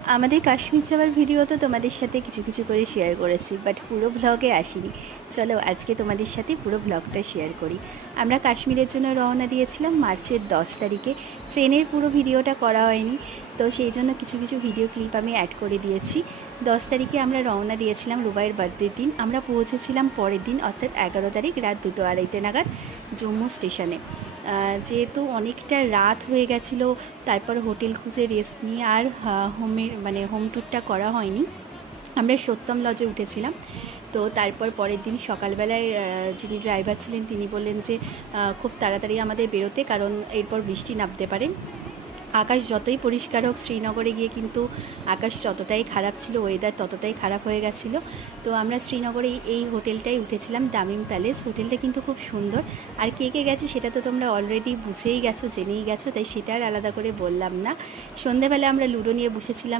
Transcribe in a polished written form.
আমাদের কাশ্মীর যাওয়ার ভিডিও তো তোমাদের সাথে কিছু কিছু করে শেয়ার করেছি, বাট পুরো ভ্লগে আসিনি। চলো আজকে তোমাদের সাথে পুরো ভ্লগটা শেয়ার করি। আমরা কাশ্মীরের জন্য রওনা দিয়েছিলাম মার্চের 10 তারিখে। ট্রেনের পুরো ভিডিওটা করা হয়নি, তো সেই জন্য কিছু কিছু ভিডিও ক্লিপ আমি অ্যাড করে দিয়েছি। 10 তারিখে আমরা রওনা দিয়েছিলাম রুবাইয়ের বার্থডের দিন। আমরা পৌঁছেছিলাম পরের দিন অর্থাৎ 11 তারিখ রাত 2-2:30 নাগাদ জম্মু স্টেশনে। যেহেতু অনেকটা রাত হয়ে গেছিলো, তারপর হোটেল খুঁজে রেস্ট নিয়ে আর হোম ট্যুরটা করা হয়নি। আমরা সত্যম লজে উঠেছিলাম। তো তারপর পরের দিন সকালবেলায় যিনি ড্রাইভার ছিলেন তিনি বললেন যে খুব তাড়াতাড়ি আমাদের বেরোতে, কারণ এরপর বৃষ্টি নামতে পারে। আকাশ যতই পরিষ্কার হোক, শ্রীনগরে গিয়ে কিন্তু আকাশ যতটাই খারাপ ছিল, ওয়েদার ততটাই খারাপ হয়ে গেছিলো। তো আমরা শ্রীনগরে এই হোটেলটাই উঠেছিলাম, দামিম প্যালেস। হোটেলটা কিন্তু খুব সুন্দর। আর কে কে গেছে সেটা তো তোমরা অলরেডি বুঝেই গেছো, জেনেই গেছো, তাই সেটা আর আলাদা করে বললাম না। সন্ধেবেলা আমরা লুডো নিয়ে বসেছিলাম